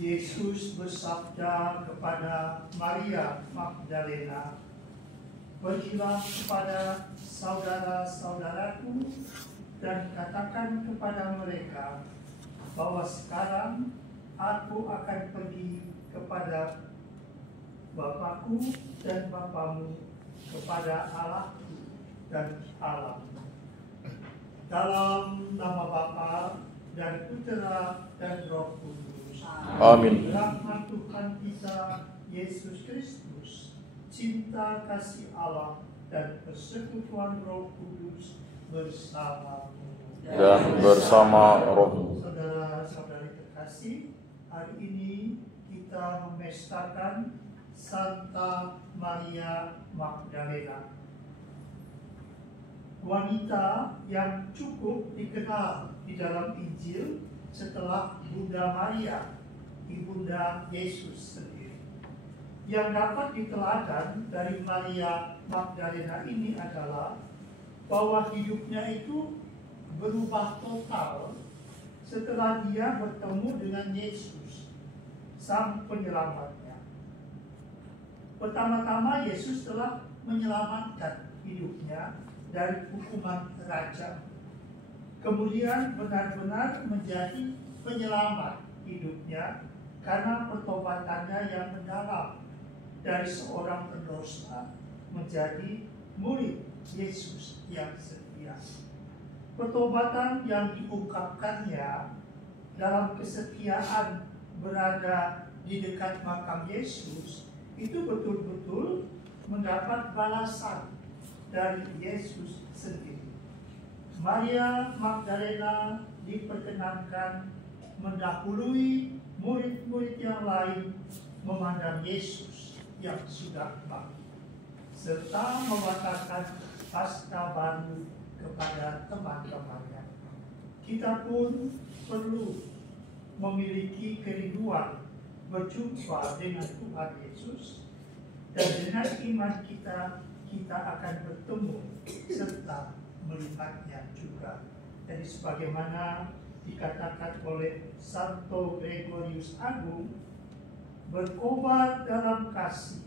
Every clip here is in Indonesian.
Yesus bersabda kepada Maria Magdalena, "Pergilah kepada saudara-saudaraku dan katakan kepada mereka bahwa sekarang aku akan pergi kepada Bapakku dan Bapamu, kepada Allahku dan Allahmu." Dalam nama Bapa dan Putera dan Roh Kudus. Amin. Rahmat Tuhan kita Yesus Kristus, cinta kasih Allah dan persekutuan Roh Kudus bersamamu Dan bersama rohmu. Saudara-saudari terkasih, hari ini kita memestakan Santa Maria Magdalena, wanita yang cukup dikenal di dalam Injil setelah Bunda Maria, ibunda Yesus sendiri. Yang dapat diteladan dari Maria Magdalena ini adalah bahwa hidupnya itu berubah total setelah dia bertemu dengan Yesus, Sang Penyelamatnya. Pertama-tama Yesus telah menyelamatkan hidupnya dari hukuman rajam. Kemudian benar-benar menjadi penyelamat hidupnya karena pertobatannya yang mendalam dari seorang pendosa menjadi murid Yesus yang setia. Pertobatan yang diungkapkannya dalam kesetiaan berada di dekat makam Yesus itu betul-betul mendapat balasan dari Yesus sendiri. Maria Magdalena diperkenankan mendahului murid-murid yang lain memandang Yesus yang sudah mati, serta mengatakan pasca baru kepada teman-temannya. Kita pun perlu memiliki kerinduan berjumpa dengan Tuhan Yesus, dan dengan iman kita akan bertemu serta melihatnya juga. Jadi sebagaimana dikatakan oleh Santo Gregorius Agung, berkobar dalam kasih,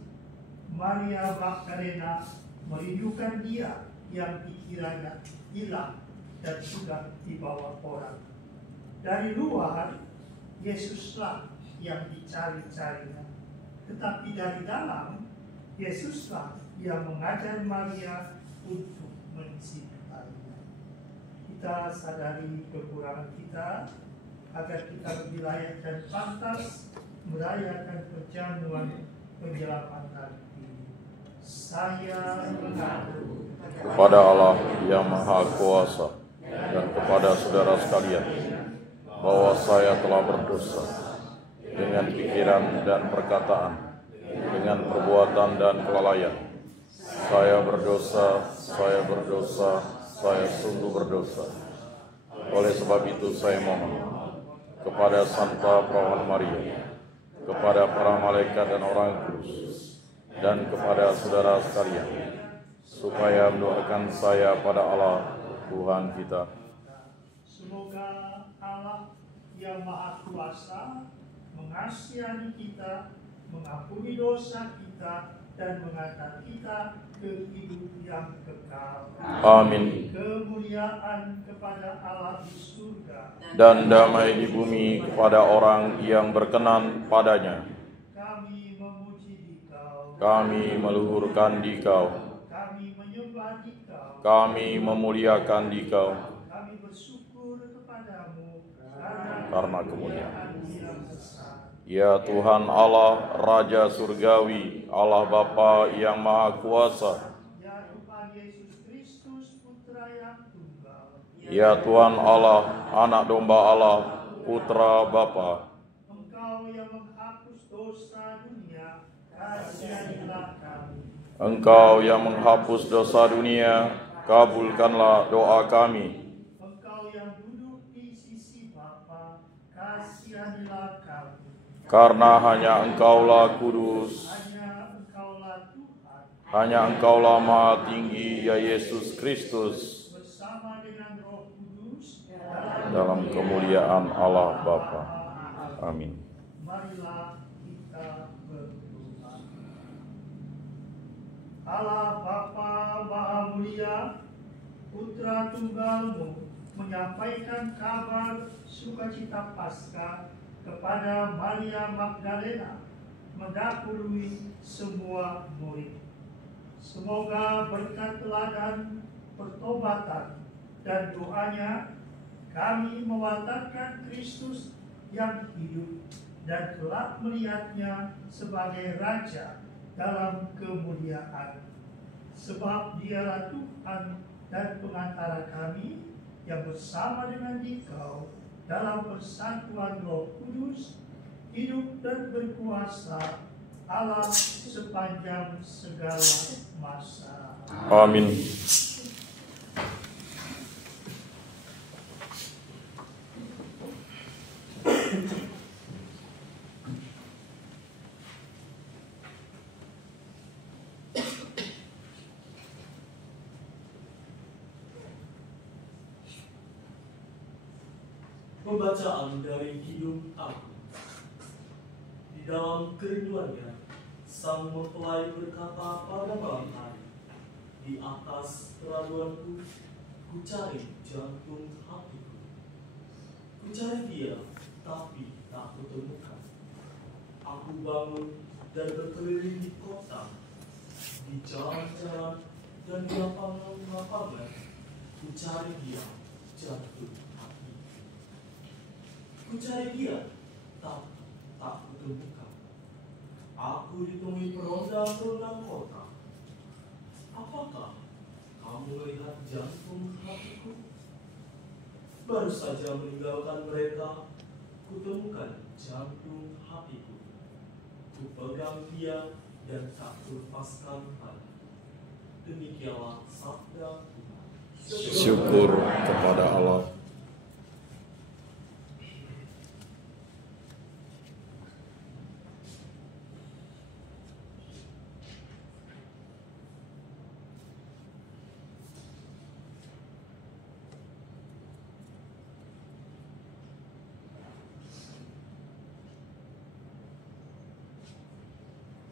Maria Magdalena merindukan Dia yang dikiranya hilang dan sudah dibawa orang. Dari luar, Yesuslah yang dicari-carinya, tetapi dari dalam, Yesuslah yang mengajar Maria untuk mencintainya. Kita sadari kekurangan kita agar kita lebih layak dan pantas merayakan perjamuan penyelamatan ini. Saya mengadu Kepada Allah yang Maha Kuasa dan kepada saudara sekalian, bahwa saya telah berdosa dengan pikiran dan perkataan, dengan perbuatan dan kelalaian. Saya berdosa, saya sungguh berdosa. Oleh sebab itu saya mohon kepada Santa Perawan Maria, kepada para malaikat dan orang kudus, dan kepada saudara sekalian, supaya mendoakan saya pada Allah Tuhan kita. Semoga Allah yang Maha Kuasa mengasihani kita, mengampuni dosa kita, dan mengantar kita ke hidup yang kekal. Amin. Kemuliaan kepada Allah di surga, Dan damai di bumi kepada orang yang berkenan padanya. kami memuji Dikau, Kami meluhurkan Dikau, kami menyembah Dikau, kami memuliakan Dikau, kami bersyukur kepadamu karena kemuliaan. yang besar. Ya Tuhan Allah, Raja Surgawi, Allah Bapa yang Maha Kuasa. Ya Tuhan Yesus Kristus, Putra yang tunggal. Ya Tuhan Allah, Anak Domba Allah, Putra Bapa. Engkau yang menghapus dosa dunia, kasihanilah kami. Engkau yang menghapus dosa dunia, kabulkanlah doa kami. Engkau yang duduk di sisi Bapa, kasihanilah kami. Karena hanya Engkaulah kudus, Hanya Engkaulah Tuhan, hanya Engkaulah Maha Tinggi, ya Yesus Kristus, bersama dengan Roh Kudus, dalam kemuliaan Allah Bapa. Amin. marilah kita berdoa. Allah Bapa Maha Mulia, Putra Tunggal-Mu menyampaikan kabar sukacita Paskah kepada Maria Magdalena mendahului semua murid. Semoga berkat teladan pertobatan dan doanya kami mewartakan Kristus yang hidup dan kelak melihatnya sebagai Raja dalam kemuliaan. Sebab Dialah Tuhan dan pengantara kami yang bersama dengan Dikau dalam persatuan Roh Kudus, hidup dan berkuasa Allah sepanjang segala masa. Amin. Pembacaan dari Hidup Aku. Di dalam kerinduannya, sang mempelai berkata pada malam hari, di atas keraguanku, ku cari jantung hatiku. Ku cari dia, tapi tak kutemukan. Aku bangun dan berkeliling di kota, di jalan-jalan dan di lapangan-lapangan. Ku cari dia, jantung. Ku cari dia, tapi tak kutemukan. Aku ditemui peronda-peronda kota. Apakah kamu melihat jantung hatiku? Baru saja meninggalkan mereka, kutemukan jantung hatiku. Ku pegang dia dan tak kulepaskan lagi. Demikianlah sabda Tuhan. Syukur kepada Allah.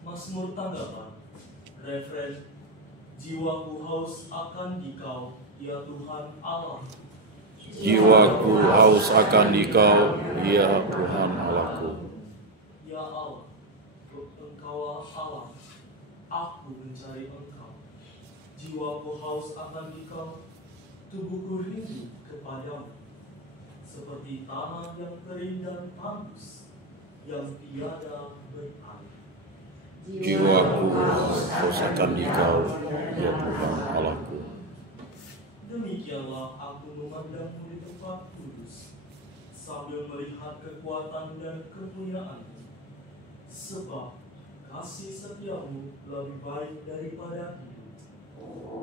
Mazmur tanggapan, referen, jiwaku haus akan Dikau, ya Tuhan Allah. Jiwaku haus akan Dikau, ya Tuhan Allahku. Ya Allah, Engkaulah Allah, aku mencari Engkau. Jiwaku haus akan Dikau, tubuhku rindu kepadamu. Seperti tanah yang kering dan tandus, yang tiada berair. Jiwaku haus akan Dikau, ya Tuhan Allahku. Demikianlah aku memandangmu di tempat kudus, sambil melihat kekuatan dan kemuliaan-Mu. Sebab kasih setiamu lebih baik daripada hidup.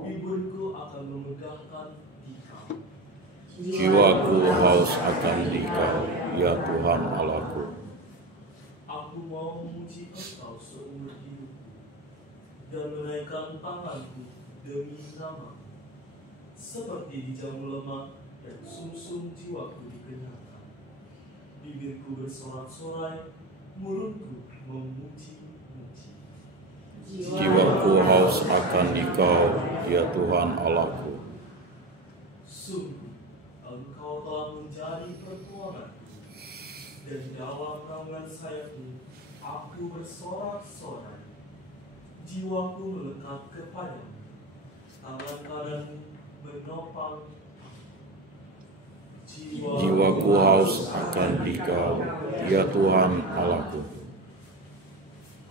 Bibirku akan memegahkan Dikau. Jiwaku haus akan Dikau, ya Tuhan Allahku. Aku mau memuji Engkau seumur hidupku, dan menaikkan tanganku demi nama. Seperti di jamu lemak dan sumsum jiwaku dikenyangkan. Bibirku bersorak-sorai, mulutku memuji-muji. Jiwaku haus akan Dikau, ya Tuhan Allahku. Sungguh, Engkau telah menjadi pertolonganku, dan dalam naungan sayap-Mu aku bersorak-sorai. Jiwaku melekat kepadamu, tangan kananmu menopang. Jiwaku haus akan Dikau, ya Tuhan Allahku.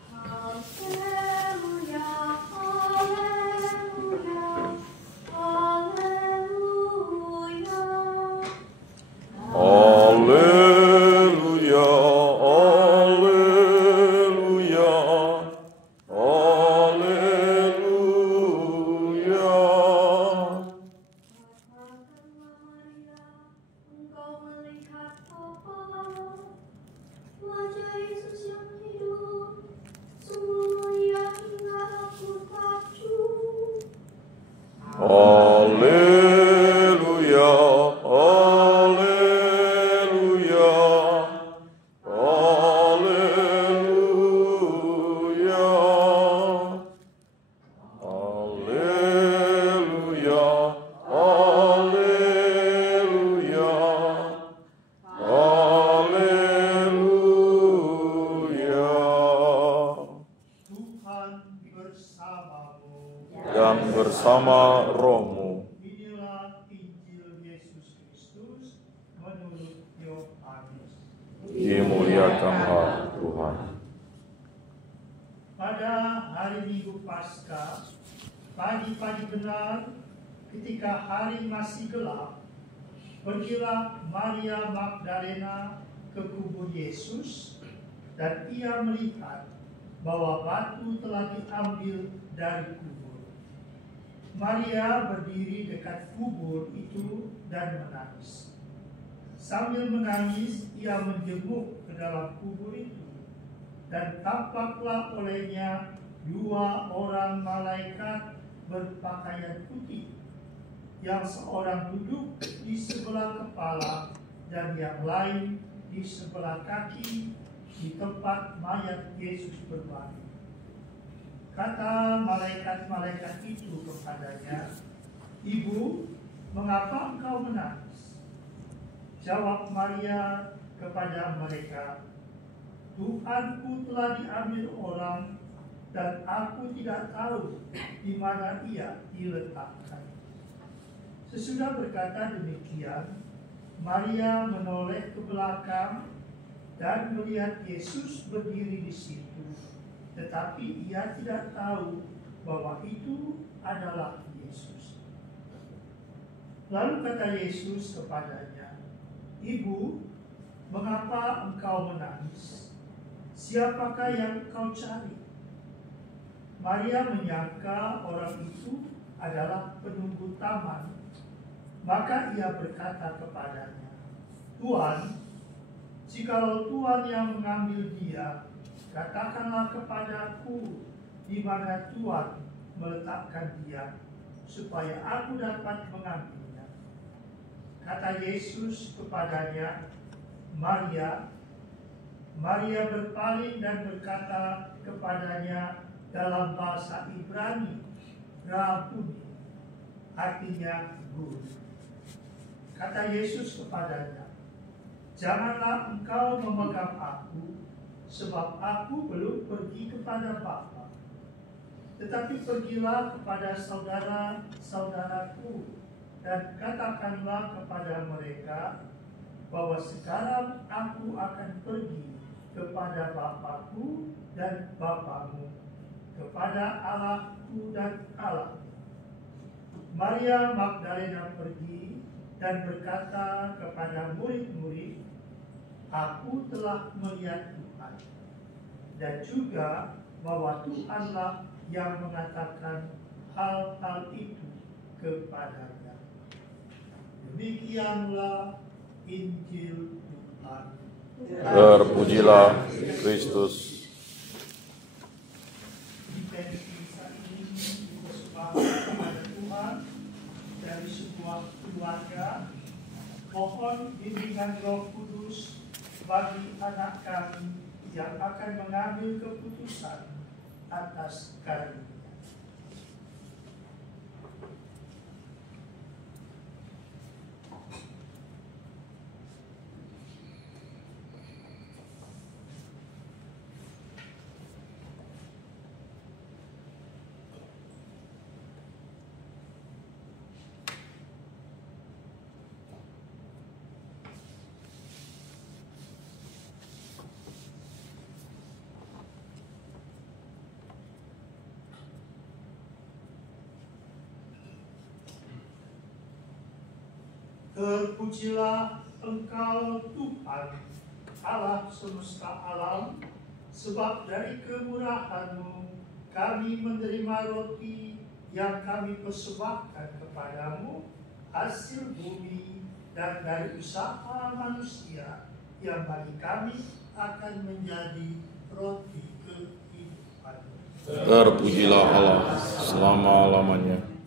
Haleluya, haleluya, haleluya. Engkau melihat apa? Wajah Yesus bersama rohmu. Inilah Injil Yesus Kristus menurut Yohanes. Dimuliakanlah Tuhan. Pada hari Minggu Paskah, pagi-pagi benar, ketika hari masih gelap, pergilah Maria Magdalena ke kubur Yesus, dan ia melihat bahwa batu telah diambil dari kubur. Maria berdiri dekat kubur itu dan menangis. Sambil menangis, ia menjenguk ke dalam kubur itu, dan tampaklah olehnya 2 orang malaikat berpakaian putih, yang seorang duduk di sebelah kepala dan yang lain di sebelah kaki di tempat mayat Yesus berbaring. Kata malaikat-malaikat itu kepadanya, "Ibu, mengapa engkau menangis?" Jawab Maria kepada mereka, "Tuhanku telah diambil orang, dan aku tidak tahu di mana ia diletakkan." Sesudah berkata demikian, Maria menoleh ke belakang dan melihat Yesus berdiri di situ, tetapi ia tidak tahu bahwa itu adalah Yesus. Lalu kata Yesus kepadanya, "Ibu, mengapa engkau menangis? Siapakah yang engkau cari?" Maria menyangka orang itu adalah penunggu taman, maka ia berkata kepadanya, "Tuan, jikalau Tuhan yang mengambil dia, katakanlah kepadaku di mana Tuhan meletakkan dia, supaya aku dapat mengambilnya." Kata Yesus kepadanya, "Maria." Maria berpaling dan berkata kepadanya dalam bahasa Ibrani, "Rabuni," artinya guru. Kata Yesus kepadanya, "Janganlah engkau memegang aku, sebab aku belum pergi kepada Bapa. Tetapi pergilah kepada saudara-saudaraku, dan katakanlah kepada mereka bahwa sekarang aku akan pergi kepada Bapakku dan Bapamu, kepada Allahku dan Allahmu." Maria Magdalena pergi dan berkata kepada murid-murid, "Aku telah melihat Tuhan," dan juga bahwa Tuhanlah yang mengatakan hal-hal itu kepadanya. Demikianlah Injil Tuhan. Terpujilah Kristus. Intensi saat ini dipersembahkan kepada Tuhan dari sebuah keluarga. Mohon bimbingan Roh Kudus bagi anak kami yang akan mengambil keputusan atas karunia. Terpujilah Engkau Tuhan, Allah semesta alam, sebab dari kemurahan-Mu kami menerima roti yang kami persembahkan kepadamu, hasil bumi dan dari usaha manusia, yang bagi kami akan menjadi roti kehidupan. Terpujilah Allah selama-lamanya.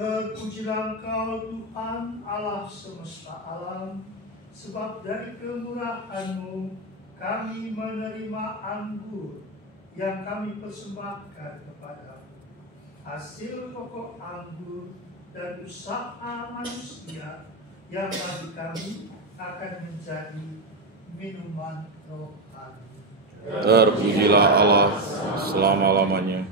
Terpujilah Engkau Tuhan Allah semesta alam, sebab dari kemurahan-Mu kami menerima anggur yang kami persembahkan kepadamu, hasil pokok anggur dan usaha manusia yang bagi kami akan menjadi minuman rohani. Terpujilah Allah selama-lamanya.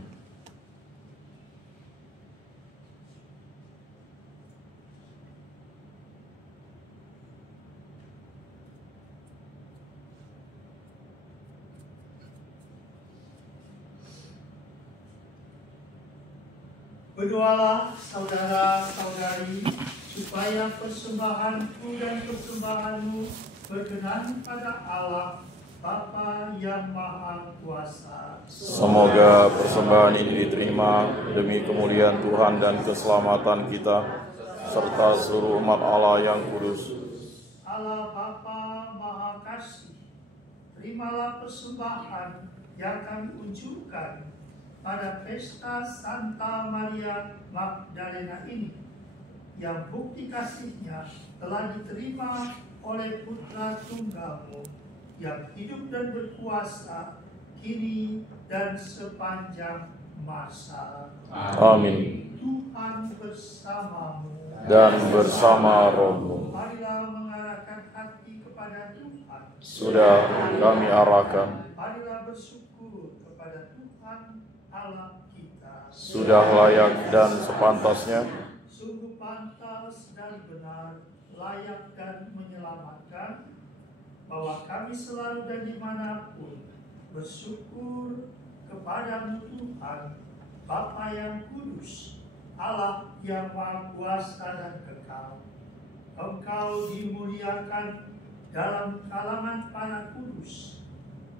Berdoalah saudara-saudari, supaya persembahanku dan persembahanmu berkenan pada Allah, Bapa yang Maha Kuasa. Semoga persembahan ini diterima demi kemuliaan Tuhan dan keselamatan kita, serta seluruh umat Allah yang kudus. Allah Bapa Maha Kasih, terimalah persembahan yang kami unjukkan pada pesta Santa Maria Magdalena ini, yang bukti kasihnya telah diterima oleh Putra Tunggalmu yang hidup dan berkuasa kini dan sepanjang masa. Amin. Tuhan bersamamu Dan bersama rohmu. Marilah mengarahkan hati kepada Tuhan. Sudah kami arahkan. Marilah bersyukur kepada Tuhan Allah kita. Sudah layak dan sepantasnya. Sungguh pantas dan benar, layak dan menyelamatkan, bahwa kami selalu dan dimanapun bersyukur kepadamu Tuhan, Bapa yang kudus, Allah yang Maha Kuasa dan kekal. Engkau dimuliakan dalam kalangan para kudus,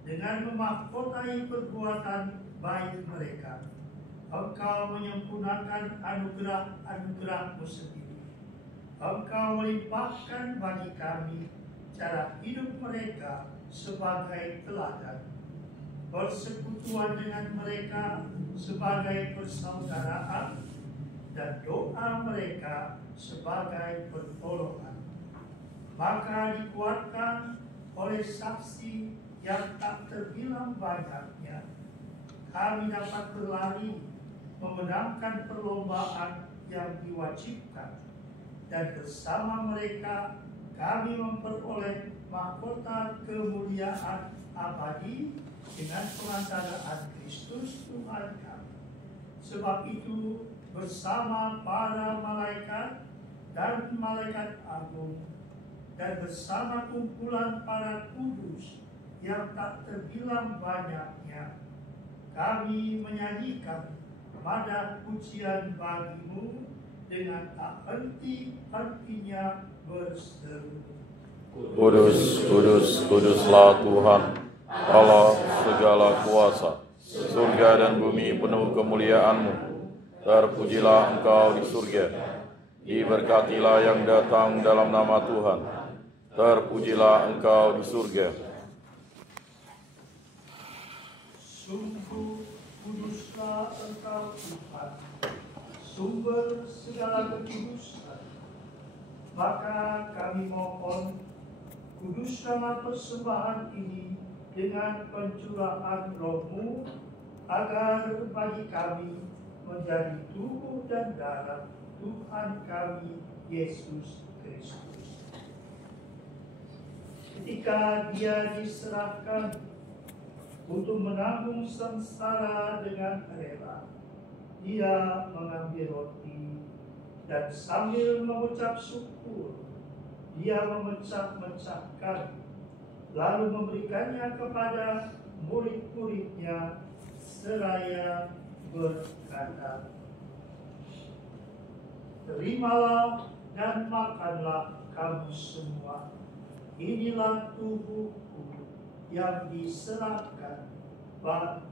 dengan memahkotai perbuatan baik mereka. Engkau menyempurnakan anugerah-anugerah-Mu sendiri. Engkau melimpahkan bagi kami cara hidup mereka sebagai teladan, persekutuan dengan mereka sebagai persaudaraan, dan doa mereka sebagai pertolongan. Maka dikuatkan oleh saksi yang tak terbilang banyaknya, kami dapat berlari memenangkan perlombaan yang diwajibkan, dan bersama mereka kami memperoleh mahkota kemuliaan abadi dengan perantaraan Kristus Tuhan kami. Sebab itu bersama para malaikat dan malaikat agung, dan bersama kumpulan para kudus yang tak terbilang banyaknya, kami menyanyikan pada pujian bagimu dengan tak henti-hentinya berseru. Kudus, kudus, kuduslah Tuhan, Allah segala kuasa. Surga dan bumi penuh kemuliaan-Mu. Terpujilah Engkau di surga. Diberkatilah yang datang dalam nama Tuhan. Terpujilah Engkau di surga. Sungguh kuduslah Engkau Tuhan, sumber segala kekudusan. Maka kami mohon, kuduskanlah persembahan ini dengan pencurahan Roh-Mu, agar bagi kami menjadi tubuh dan darah Tuhan kami Yesus Kristus. Ketika Dia diserahkan untuk menanggung sengsara dengan rela, Dia mengambil roti dan sambil mengucap syukur, Dia memecah-mecahkan, lalu memberikannya kepada murid-muridnya seraya berkata, "Terimalah dan makanlah kamu semua, inilah tubuhku yang diserahkan bagi."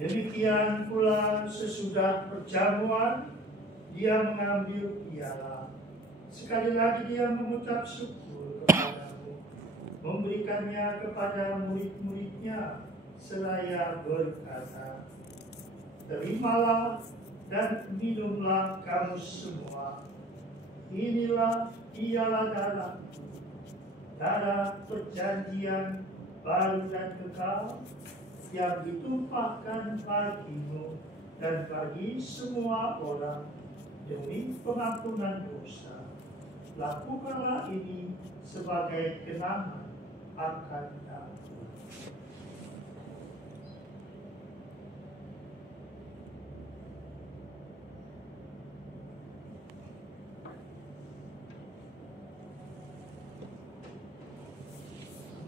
Demikian pula sesudah perjamuan, Dia mengambil piala. Sekali lagi Dia mengucap syukur kepadamu, memberikannya kepada murid-muridnya seraya berkata, "Terimalah dan minumlah kamu semua. Inilah ialah darah perjanjian baru dan kekal yang ditumpahkan bagimu dan bagi semua orang demi pengampunan dosa. Lakukanlah ini sebagai kenangan akan aku."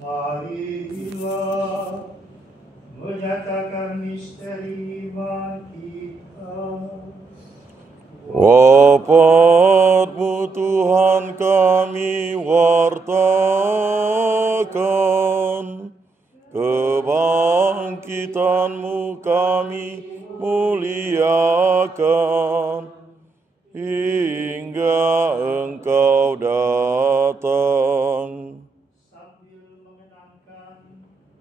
Marilah menyatakan misteri iman kita. Wafat-Mu Tuhan kami wartakan, kebangkitan-Mu kami muliakan, hingga Engkau datang. Sambil mengenangkan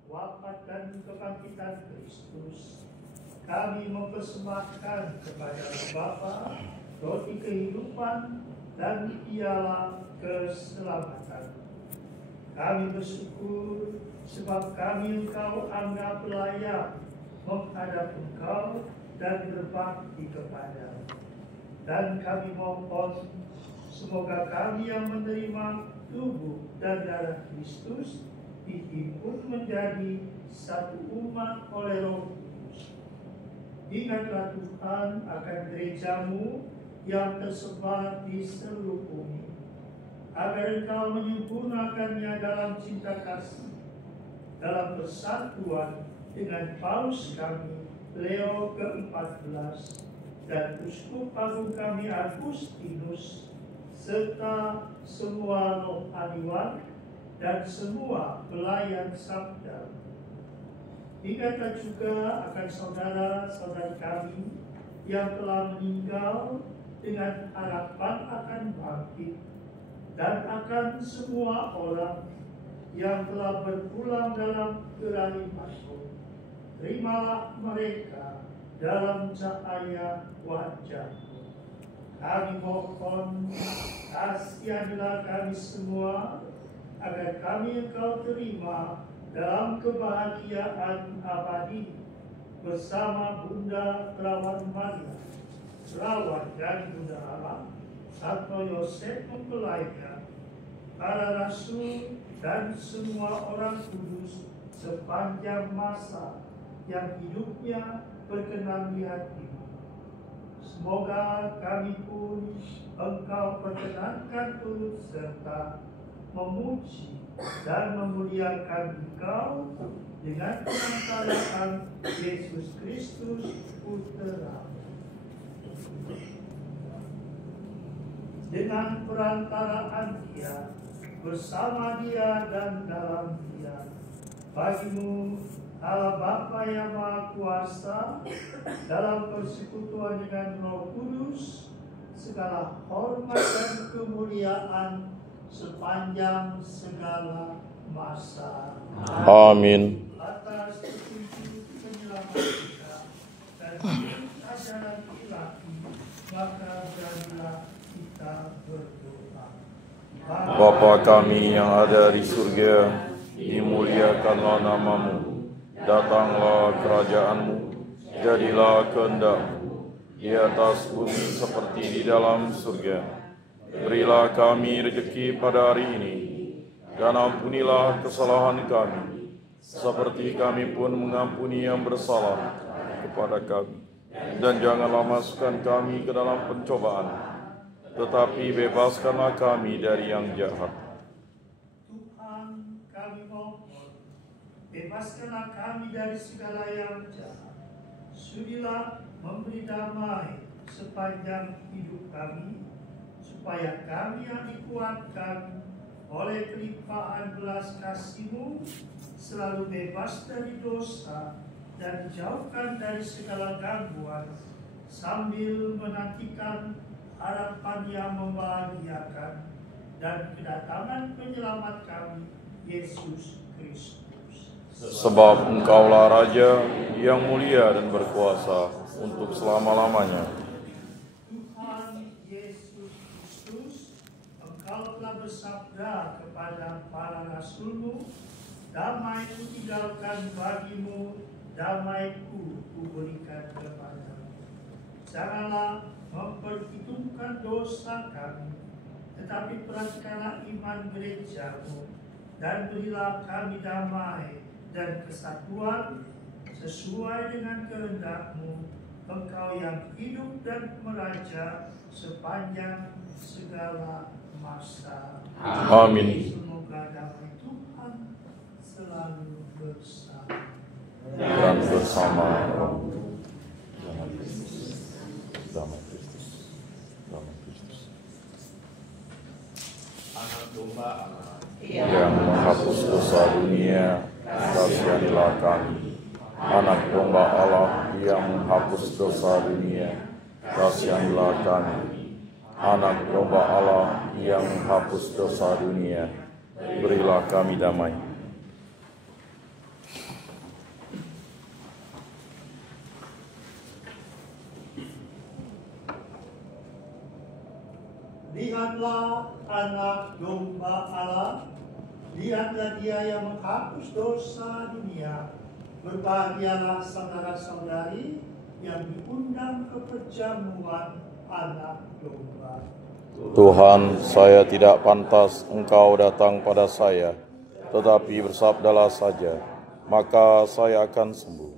wafat dan kebangkitan Kristus, kami mempersembahkan kepada Bapa roti kehidupan dan piala keselamatan. Kami bersyukur sebab kami Engkau anggap layak menghadap Engkau dan berbakti kepada. Dan kami mohon semoga kami yang menerima tubuh dan darah Kristus dihimpun menjadi satu umat oleh Roh Kudus. Ingatlah Tuhan akan gereja-Mu yang tersebar di seluruh bumi, agar Engkau menyempurnakannya dalam cinta kasih, dalam persatuan dengan Paus kami Leo ke-14 dan Uskup Agung kami Agustinus, serta semua rohaniwan dan semua pelayan sabda. Ingatlah juga akan saudara-saudari kami yang telah meninggal dengan harapan akan bangkit, dan akan semua orang yang telah berpulang dalam kerahiman-Mu. Terimalah mereka dalam cahaya wajah-Mu. Kami mohon, kasihanilah kami semua, agar kami Engkau terima dalam kebahagiaan abadi bersama Bunda Perawan Maria, Perawan dan Bunda Allah, Santo Yosef mempelainya, para rasul dan semua orang kudus sepanjang masa yang hidupnya berkenan di hati-Mu. Semoga kami pun Engkau perkenankan turut serta memuji dan memuliakan Engkau dengan perantaraan Yesus Kristus Putra. Dengan perantaraan Dia, bersama Dia dan dalam Dia, bagi-Mu Allah Bapa yang Maha Kuasa, dalam persekutuan dengan Roh Kudus, segala hormat dan kemuliaan sepanjang segala masa. Amin. Atas petunjuk penyelamat kita dan ajaran ilahi, maka beranilah kita berdoa. Bapa kami yang ada di surga, dimuliakanlah nama-Mu. Datanglah kerajaan-Mu, jadilah kehendak-Mu di atas bumi seperti di dalam surga. Berilah kami rezeki pada hari ini, dan ampunilah kesalahan kami, seperti kami pun mengampuni yang bersalah kepada kami. Dan janganlah masukkan kami ke dalam pencobaan, tetapi bebaskanlah kami dari yang jahat. Tuhan, kami mohon, bebaskanlah kami dari segala yang jahat. Sudilah memberi damai sepanjang hidup kami, supaya kami yang dikuatkan oleh kelimpahan belas kasih-Mu selalu bebas dari dosa dan dijauhkan dari segala gangguan, sambil menantikan harapan yang membahagiakan dan kedatangan penyelamat kami, Yesus Kristus. Sebab Engkaulah Raja yang mulia dan berkuasa untuk selama-lamanya. Tuhan Yesus Kristus, Engkau telah bersabda kepada para rasul-Mu, damai ku tinggalkan bagimu, damai-Ku kuberikan kepadamu. Janganlah memperhitungkan dosa kami, tetapi perhatikanlah iman gereja-Mu, dan berilah kami damai dan kesatuan sesuai dengan kehendak-Mu, Engkau yang hidup dan meraja sepanjang segala masa. Amin. Semoga damai Tuhan selalu bersama Dan bersama rohmu. Damai Kristus. Damai Kristus. Anak domba Allah Yang menghapus dosa dunia, kasihanilah kami. Anak domba Allah yang menghapus dosa dunia, kasihanilah kami. Anak domba Allah yang menghapus dosa dunia, berilah kami damai. Lihatlah anak domba Allah, lihatlah Dia yang menghapus dosa dunia. Berbahagialah saudara-saudari yang diundang ke perjamuan anak domba. Tuhan, saya tidak pantas Engkau datang pada saya, tetapi bersabdalah saja, maka saya akan sembuh.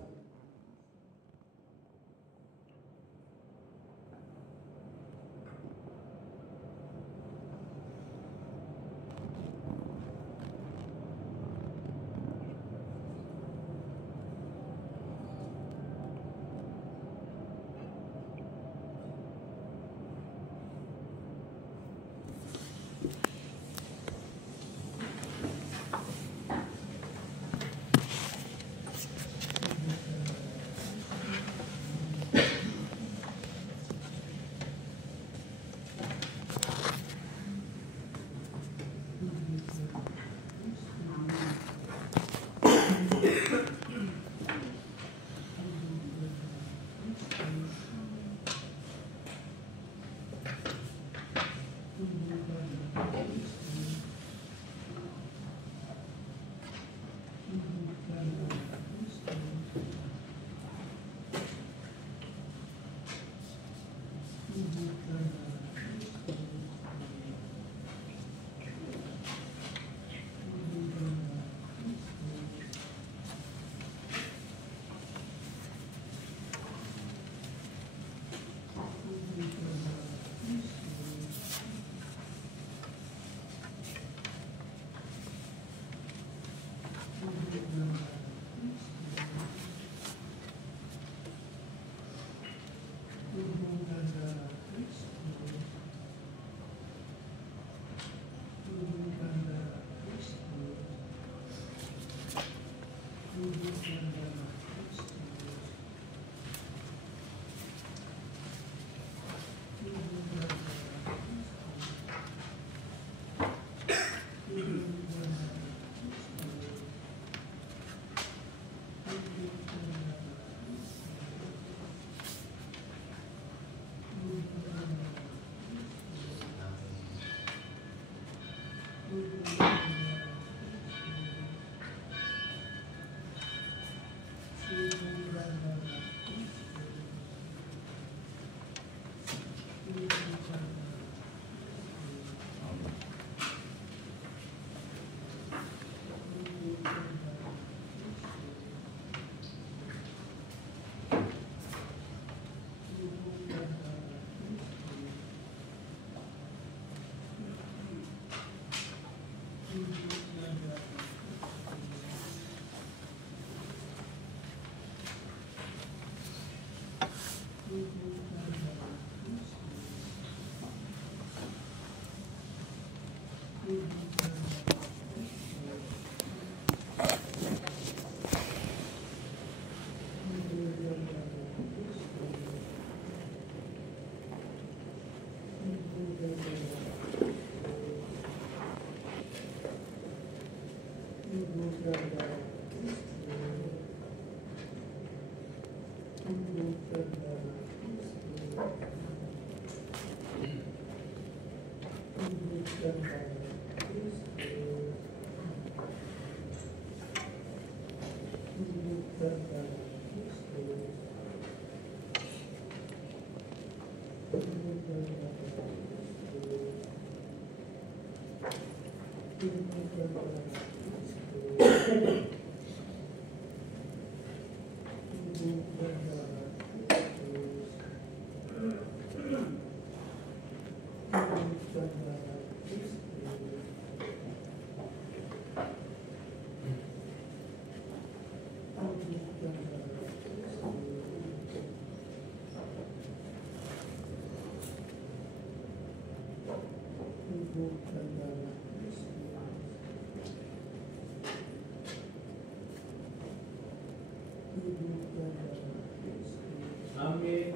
Amin.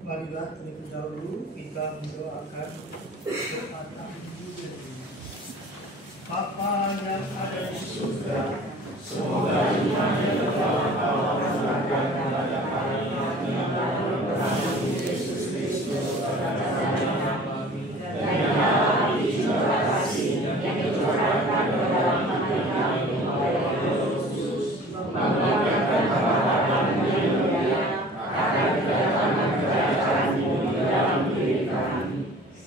Marilah terlebih dahulu kita mendoakan doa tahliul. Bapa yang ada di surga, semoga iman dan doa Kau terangkan kepada kami dengan dalam Yesus Kristus pada kami dan dalam cinta kasih yang dicurahkan dalam hati kami oleh Roh Kudus, membangkitkan harapan yang mulia akan kedatangan kerajaan dalam diri kami.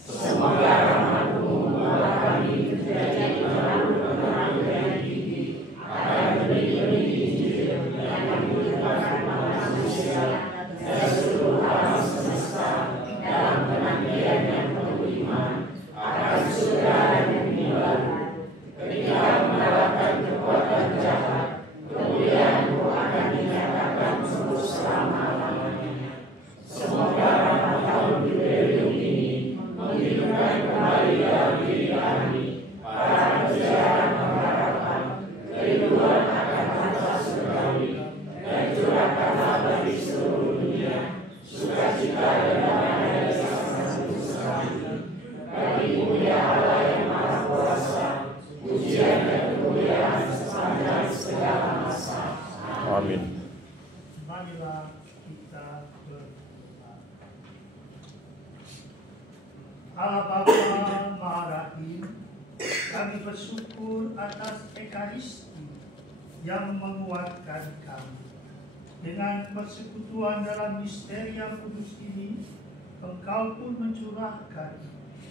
Semoga rahmat-Mu membawa kami menjadi penerang yang tinggi akan beri-beri Injil yang menghidupkan manusia dan seluruh alam semesta dalam penantian yang penuh iman akan surga dan bumi baru. Ketika mengalahkan kekuatan jahat, kemuliaan-Mu akan dinyatakan untuk selama-lamanya. Semoga rahmat tahun jubileum ini menghidupkan kembali dalam diri kami para peziarah pengharapan kerinduan akan harta surgawi, dan curahkanlah bagi seluruh dunia sukacita dan damai dari Sang Kudus bagi mulia Allah yang Maha Kuasa, pujian dan kemuliaan sepanjang segala masa. Amin. Marilah kita berdoa. Allah Bapa Maha Rahim, kami bersyukur atas Ekaristi yang menguatkan kami. Dengan persekutuan dalam misteri yang kudus ini, Engkau pun mencurahkan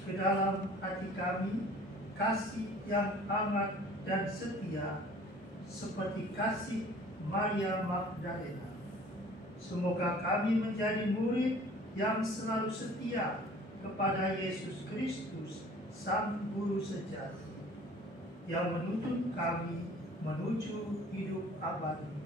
ke dalam hati kami kasih yang hangat dan setia, seperti kasih Maria Magdalena. Semoga kami menjadi murid yang selalu setia kepada Yesus Kristus, Sang Guru sejati, yang menuntun kami menuju hidup abadi.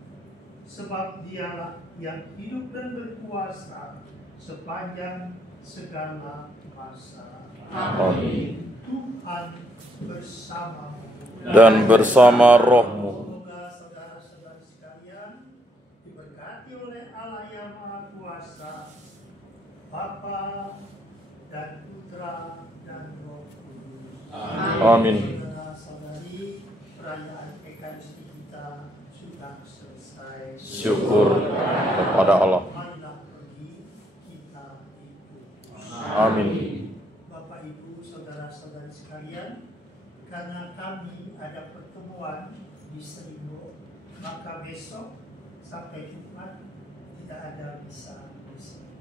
Sebab Dialah yang hidup dan berkuasa sepanjang segala masa. Amin. Tuhan bersamamu. Dan bersama rohmu. Semoga saudara-saudara sekalian diberkati oleh Allah yang Maha Kuasa, Bapa dan Putra dan Roh Kudus. Amin. Saudara-saudari, perayaan Ekaristi kita sudah selesai. Syukur kepada Allah. Marilah pergi kita ikut. Amin. Bapak Ibu, saudara-saudari sekalian, karena kami ada pertemuan di Seribu, maka besok sampai Jumat tidak ada misa di sini.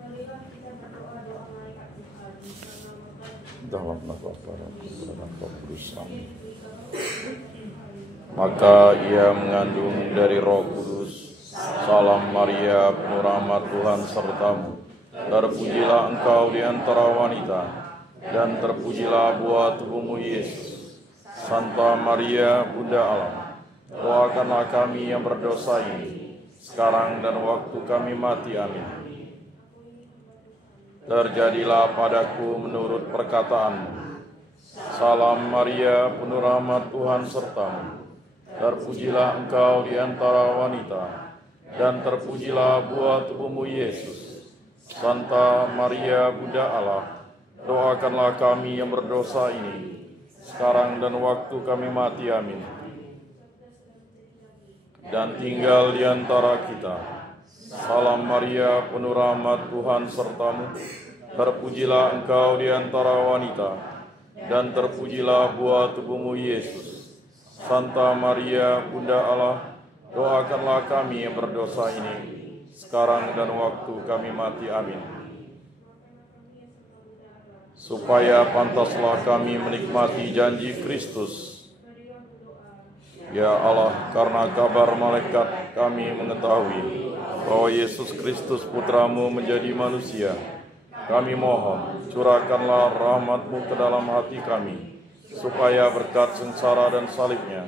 Marilah kita berdoa malaikat Tuhan Dalam nama Bapa dan Roh Kudus. Amin. Maka ia mengandung dari Roh Kudus. Salam Maria, penuh rahmat Tuhan sertamu. Terpujilah engkau di antara wanita, dan terpujilah buah tubuhmu Yesus. Santa Maria, Bunda Allah, doakanlah kami yang berdosa ini, sekarang dan waktu kami mati. Amin. Terjadilah padaku menurut perkataanmu. Salam Maria, penuh rahmat Tuhan sertamu. Terpujilah engkau di antara wanita, dan terpujilah buah tubuhmu Yesus. Santa Maria, Bunda Allah, doakanlah kami yang berdosa ini, sekarang dan waktu kami mati. Amin. Dan tinggal di antara kita. Salam Maria, penuh rahmat Tuhan sertamu. Terpujilah engkau di antara wanita, dan terpujilah buah tubuhmu Yesus. Santa Maria, Bunda Allah, doakanlah kami yang berdosa ini, sekarang dan waktu kami mati. Amin. Supaya pantaslah kami menikmati janji Kristus. Ya Allah, karena kabar malaikat kami mengetahui bahwa Yesus Kristus Putramu menjadi manusia. Kami mohon, curahkanlah rahmat-Mu ke dalam hati kami, supaya berkat sengsara dan salibnya,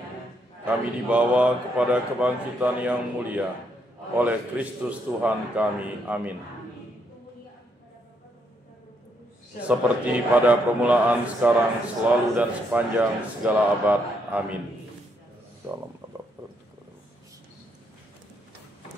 kami dibawa kepada kebangkitan yang mulia oleh Kristus Tuhan kami. Amin. Seperti pada permulaan, sekarang, selalu, dan sepanjang segala abad. Amin. Salam.